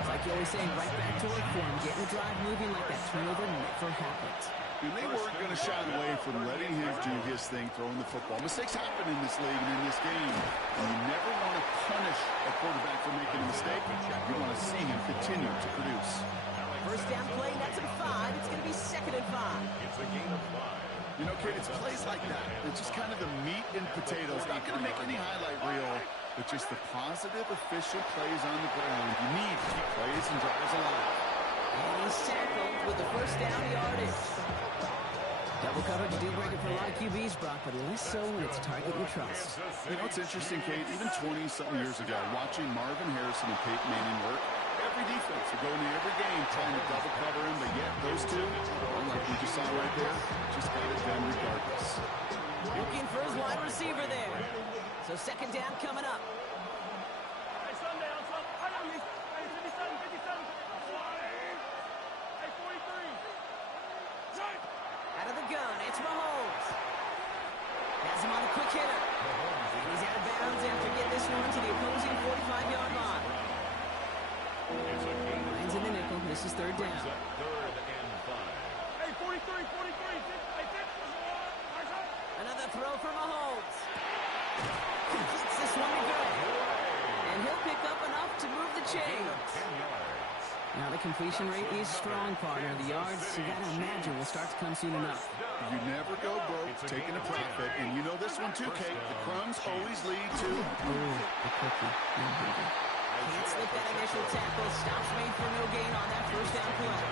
It's like you always say, right back to work for him. Getting the drive moving like that turnover never happened. And they weren't going to shy away from letting him do his thing, throwing the football. Mistakes happen in this league and in this game. And you never want to punish a quarterback for making a mistake. You want to see him continue to produce. First down play, that's a 5. It's going to be 2nd and 5. It's a gain of 5. You know, Kate, it's plays like that. It's just kind of the meat and potatoes. Not going to make any highlight reel, but just the positive, efficient plays on the ground. You need to keep plays and drives alive. And he's tackled with the first down yardage. Double coverage deal breaker for a lot of QBs, Brock, but less so when it's target you trust. You know, it's interesting, Kate, even 20-something years ago, watching Marvin Harrison and Peyton Manning work, every defense would go into every game trying to double cover him, but yet those two, like we just saw right there, just got it done regardless. Looking for his wide receiver there. So 2nd down coming up. Out of the gun, it's Mahomes. Has him on a quick hitter. And he's out of bounds after getting this one to the opposing 45-yard line. Lions in the nickel. This is 3rd down. 3rd and 5. Hey, 43. Another throw for Mahomes. Completes this one to go. And he'll pick up enough to move the chains. 10 yards. Now the completion rate is strong, partner. The yards, you got to imagine, will start to come soon enough. You never go broke taking a profit, and you know this one too, Kate. The crumbs always lead to... Ooh, the cookie. Can't slip that initial tackle. Stops made for no gain on that first down play.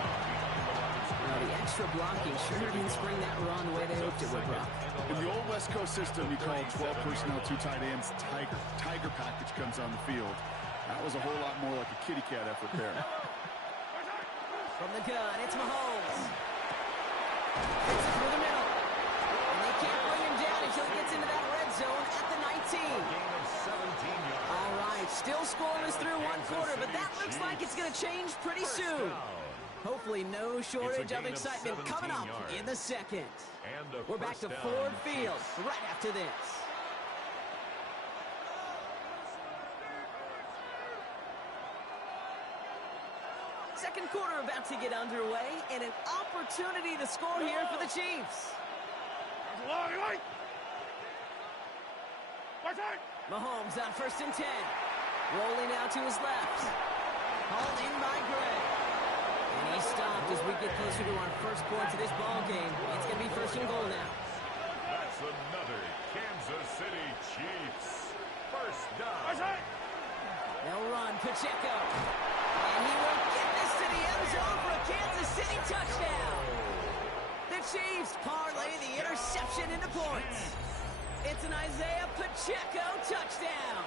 Well, the extra blocking sure didn't spring that run the way they hoped it would, Brock. In the old West Coast system, you call 12 personnel, 2 tight ends, Tiger. Tiger package comes on the field. That was a whole lot more like a kitty cat effort there. From the gun, it's Mahomes. Takes it through the middle. And they can't bring him down until he gets into that red zone at the 19. Gain of 17 yards. All right, still scoreless through one quarter, but that looks like it's going to change pretty soon. Hopefully no shortage of excitement coming up in the 2nd. We're back to Ford Field right after this. Second quarter about to get underway, and an opportunity to score here for the Chiefs. Mahomes on 1st and 10. Rolling out to his left. Hauled in by Gray. And he stopped as we get closer to our first points of this ball game. It's going to be 1st and goal now. That's another Kansas City Chiefs. First down. They'll run Pacheco. And he will get this to the end zone for a Kansas City touchdown. The Chiefs parlay the interception into points. It's an Isaiah Pacheco touchdown.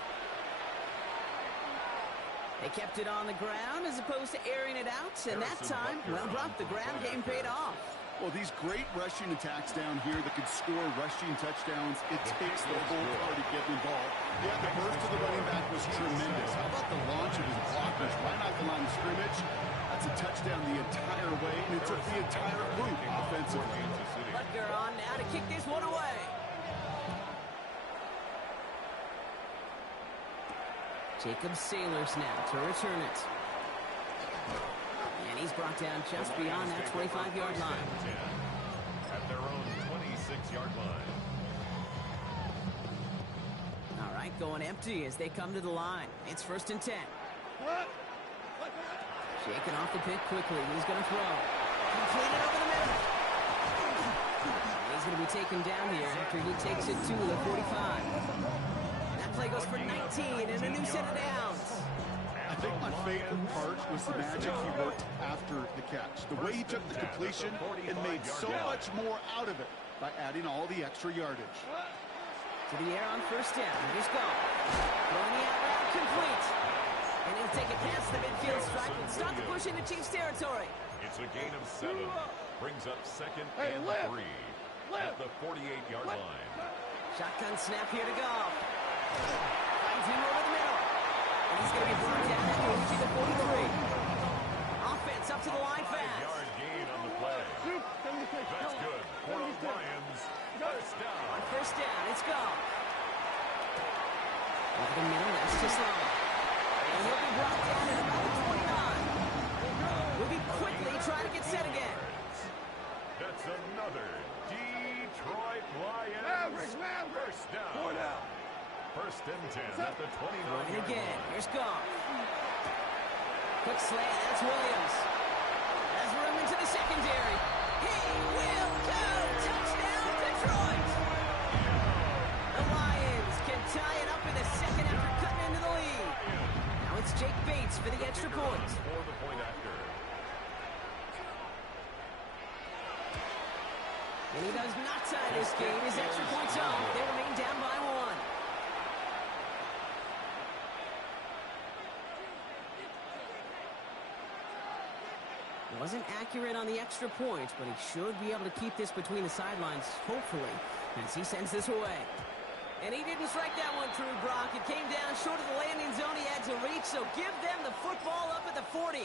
They kept it on the ground as opposed to airing it out, and that time, well, Brock, the ground game paid off. Well, these great rushing attacks down here that could score rushing touchdowns, it takes the whole party to get involved. Yeah, the burst of the running back was tremendous. How about the launch of his blockers right off the line of scrimmage? That's a touchdown the entire way, and it took the entire group offensively. Butker on now to kick this one away. Jacob Sailors now to return it. And he's brought down just beyond that 25-yard line. At their own 26-yard line. All right, going empty as they come to the line. It's 1st and 10. Shaking off the pick quickly. He's going to throw. Completed over the middle. He's going to be taken down here after he takes it to the 45. That play goes for 19 and a new set of downs. I think my favorite part was the magic he worked after the catch. The way he took the completion and made so much more out of it by adding all the extra yardage. To to the air on first down. Here's Goff. Throwing the out route complete. And he'll take it past the midfield stripe and start to push into Chiefs territory. It's a gain of 7. Brings up second and 3 at the 48-yard line. Shotgun snap here to Goff. Finds him over the middle. And he's going to be brought down at the 43. Offense up to the line fast. 5-yard gain on the play. That's good for the Lions. First down. On first down, it's Goff. Over the middle, that's too slow. And he'll be brought down at about the 29. We'll be quickly trying to get set again. That's another Detroit Lions. First down. First and 10 at the 29. And again, here's Goff. Quick slant, that's Williams. Has room into the secondary. He will go! Touchdown, Detroit! The Lions can tie it up in the second after cutting into the lead. Now it's Jake Bates for the extra point. For the point after. And he does not tie this game. His extra points off. They remain down by 1. Wasn't accurate on the extra point, but he should be able to keep this between the sidelines, hopefully, as he sends this away. And he didn't strike that one true, Brock. It came down short of the landing zone he had to reach, so give them the football up at the 40.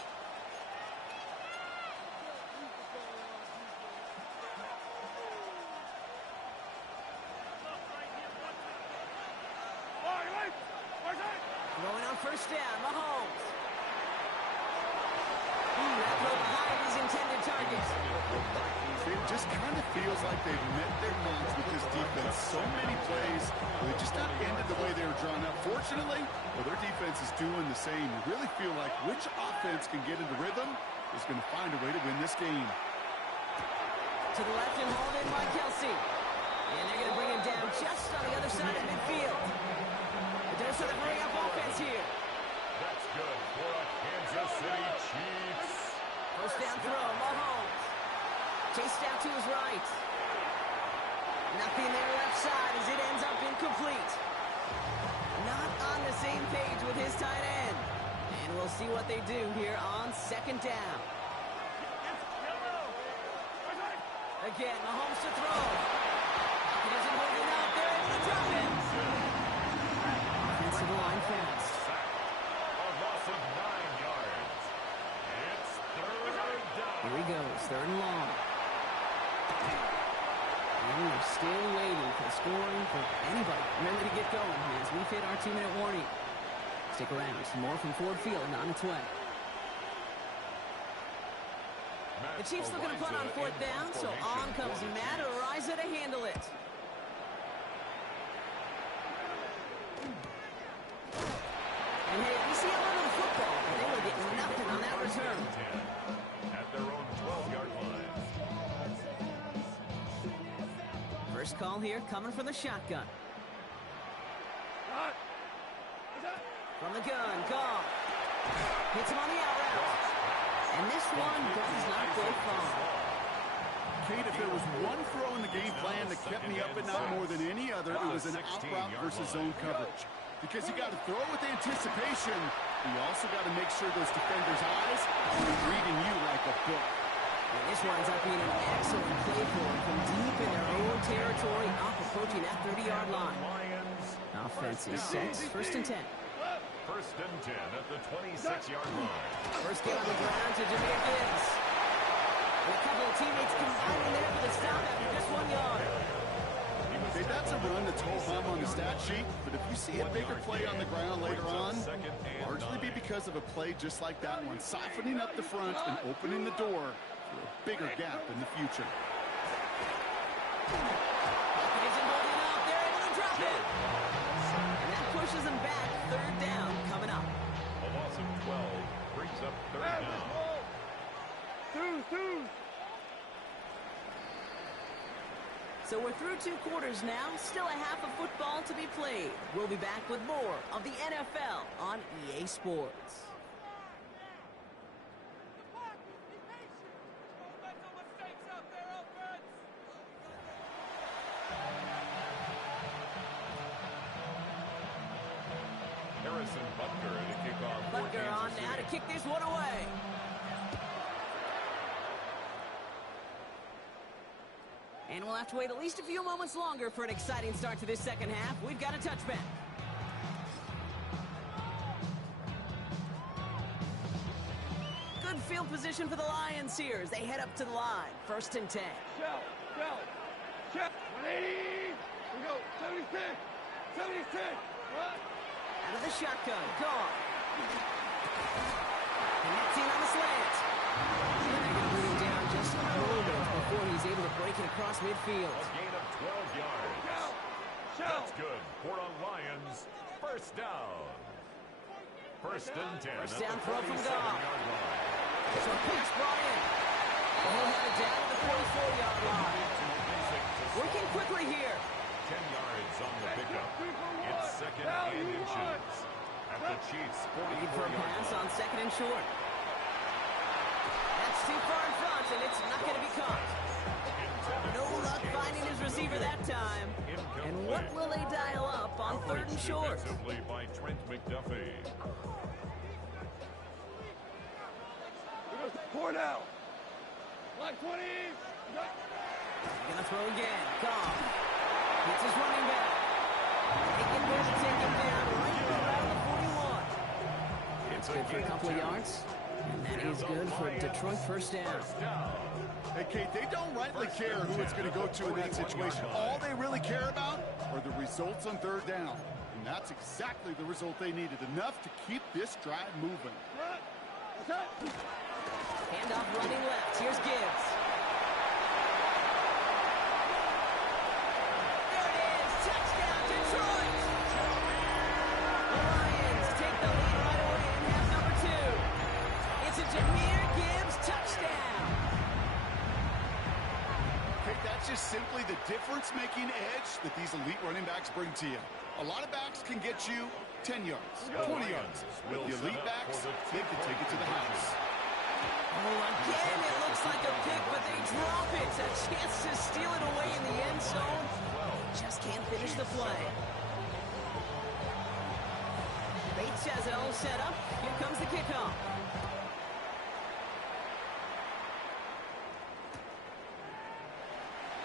Going on first down, Mahomes. That throw behind his intended target. It just kind of feels like they've met their needs with this defense. So many plays, they just not ended the way they were drawn up. Fortunately, well, their defense is doing the same. You really feel like which offense can get into rhythm is going to find a way to win this game. To the left and hauled in by Kelsey. And they're going to bring him down just on the other side of midfield. They're sort of hurry up offense here. That's good for a Kansas City Chiefs. First down throw, Mahomes. Chased out to his right. Nothing there left side as it ends up incomplete. Not on the same page with his tight end. And we'll see what they do here on second down. Again, Mahomes to throw. He doesn't hold it out. They're able to drop him. Offensive line fast. A loss of 9 yards. It's third down. Here he goes, third and long. And we're still waiting for the scoring for anybody ready to get going as we've hit our 2-minute warning. Stick around for more from Ford Field on its way. The Chiefs looking to punt on fourth down, so on comes Matt Araiza to handle it. And hey, we see a lot of the football, but they will get nothing on that return. At their own 12-yard line. First call here coming from the shotgun. From the gun, Goff. Hits him on the out route. And this one does not go far. Kate, if there was one throw in the game plan that kept me up at night more than any other, it was an out route versus zone coverage. Because you got to throw with anticipation, you also got to make sure those defenders' eyes are reading you like a book. And this winds up being an excellent play for them from deep in their own territory, up approaching that 30-yard line. Offense is set, first and 10. First and 10 at the 26-yard line. First get on the ground to Jameer Gibbs. And a couple of teammates combining there for the stop after just 1 yard. Okay, that's a run that's ho-hum on the stat sheet, but if you see a bigger play on the ground later on, largely be because of a play just like that one, softening up the front and opening the door for a bigger gap in the future. Isn't holding up. They're able to drop it. And that pushes them back. Third down coming up. A loss of 12 brings up third down. So we're through 2 quarters now. Still a half of football to be played. We'll be back with more of the NFL on EA Sports. Harrison Butker to kick off for Butker on Kansas now to City. kick this one away. And we'll have to wait at least a few moments longer for an exciting start to this second half. We've got a touchback. Good field position for the Lions here as they head up to the line. 1st and 10. Shell. 180. We go. 76. 76. What? Out of the shotgun. Gone. Connecting on the slant. And they're going to move him down just a moment before he's able to break it across midfield. A gain of 12 yards. Shell. That's good for a Lions first down. 1st and 10. First at down the throw from Goff. 47-yard line. So a pass brought in. And he'll have it down at the 44-yard line. Working quickly here. 10 yards on the pickup. It's 2nd and inches. At the Chiefs' Looking for a 44-yard pass line. on 2nd and short. That's too far in front, and it's not going to be caught. No luck finding his receiver that time. And what will they dial up on 3rd and short? Defensively by Trent McDuffie. 4 down. Line 20. Gonna throw again. Goff. Hits his running back. They can move to take him down right around the 41. It's good for a couple of yards. And that is good for Detroit. 1st down. Hey, Kate, they don't rightly care who it's going to go to in that situation. All they really care about are the results on 3rd down. And that's exactly the result they needed. Enough to keep this drive moving. Handoff running left. Here's Gibbs. There it is. Touchdown, Detroit. The Lions take the lead right away in half number 2. It's a Jahmyr Gibbs touchdown. Kate, that's just simply the difference-making edge that these elite running backs bring to you. A lot of backs can get you 10 yards, 20 yards. But the elite backs, they can take it to the house. Oh, again, it looks like a pick, but they drop it. A chance to steal it away in the end zone. Just can't finish the play. Bates has it all set up. Here comes the kickoff.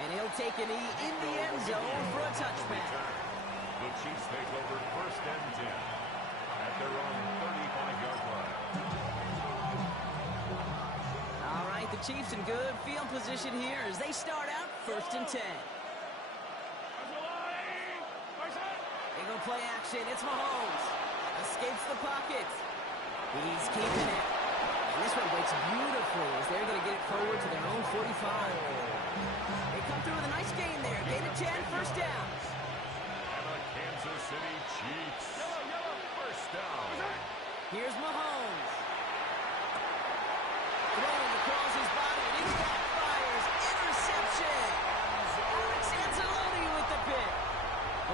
And he'll take a knee in the end zone for a touchback. The Chiefs take over 1st and 10 at their own 35-yard line. All right, the Chiefs in good field position here as they start out 1st and 10. They go play action. It's Mahomes. Escapes the pocket. He's keeping it. And this one breaks beautifully as they're going to get it forward to their own 45. They come through with a nice gain there. Gain of 10, 1st down. And the Kansas City Chiefs. First down. Here's Mahomes. Throwing across his body, and it backfires. Interception. Alex Anzalone with the pick.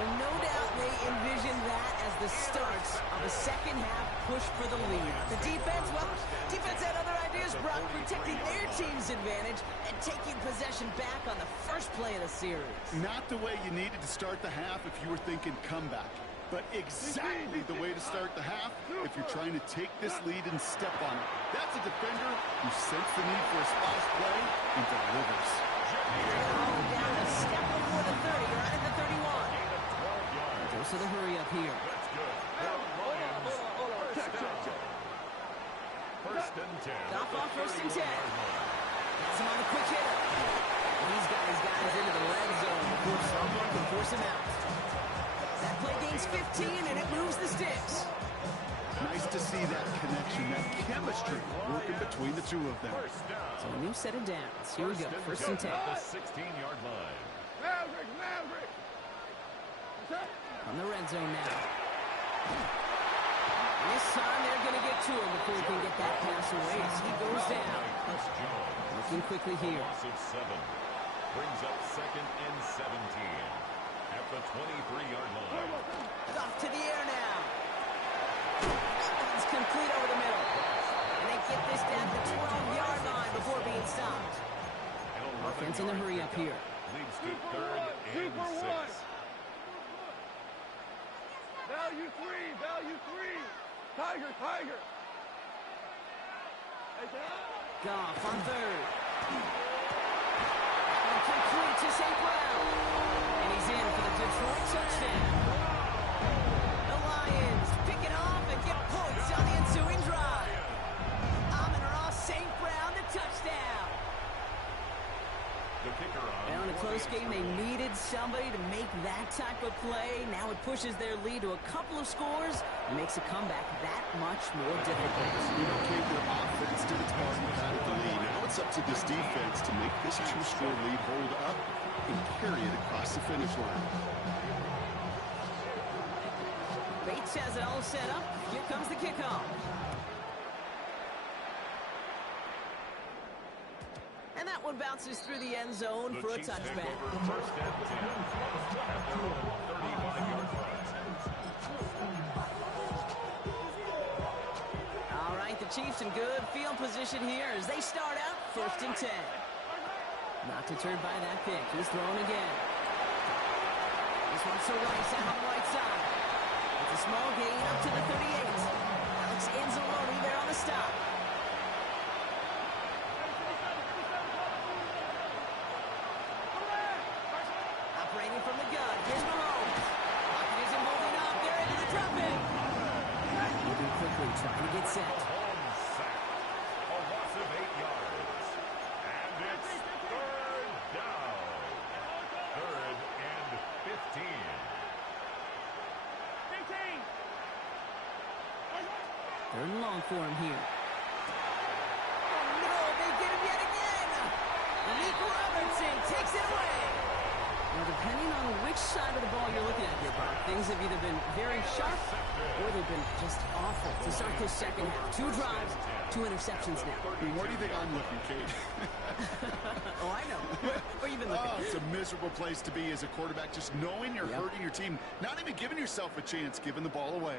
Well, no doubt they envisioned that as the start of a second half push for the lead. The defense had other ideas, Brock, protecting their team's advantage and taking possession back on the first play of the series. Not the way you needed to start the half if you were thinking comeback, but exactly the way to start the half if you're trying to take this lead and step on it. That's a defender who sensed the need for a splash play and delivers. Down a step before the 30, right at the 31. Goes to the hurry up here. That's good. First and 10. Knock off 1st and 10. Has him on the quick hitter. He's got his guys into the red zone before someone can force him out. That play gains 15, and it moves the sticks. Nice to see that connection, that chemistry working between the two of them. First down. So a new set of downs. Here we go. 1st and 10. At the 16-yard line. Maverick. On the red zone now. This time they're going to get to him before he can get that pass away as he goes down. Chris Jones. Looking quickly here. Loss of 7. Brings up 2nd and 17 at the 23-yard line. Off to the air now. It's complete over the middle. And they get this down to the 12-yard line before being stopped. Offense in the hurry up here. Leads to 3rd and 6. Value three. Value three. Tiger. Tiger. Hey, down. Goff on third. Complete to St. Brown. And he's in for the Detroit touchdown. The Lions pick it off and get points on the ensuing drive. Amon-Ra St. Brown, the touchdown. The kicker on Well, in a close game, they needed somebody to make that type of play. Now it pushes their lead to a couple of scores and makes a comeback that much more difficult. Okay, their offense did its part and got the lead. Now it's up to this defense to make this two-score lead hold up and carry it across the finish line. Bates has it all set up. Here comes the kickoff. And that one bounces through the end zone for a Chiefs take touchback. over first and 10 at their own 35-yard line. All right, the Chiefs in good field position here as they start out first and 10. Not deterred by that pick. He's thrown again. This one's to Rice out on the right side. It's a small gain up to the 38. Alex Anzalone there on the stop. Operating from the gun. Here's Mahomes. Pocket isn't holding up. They're into the drop in. Moving quickly, trying to get set. Mahomes sacked. A loss of 8 yards. And it's third down. Third and 15. Third and long for him here. Oh, no, they get him yet again. Malik Robertson takes it away. Now, depending on which side of the ball you're looking at here, Bob, things have either been very sharp or they've been just awful to start this second half. 2 drives, 2 interceptions now. And where do you think I'm looking, Kate? Oh, I know. Where you been looking? Oh, it's a miserable place to be as a quarterback, just knowing you're hurting your team, not even giving yourself a chance, giving the ball away.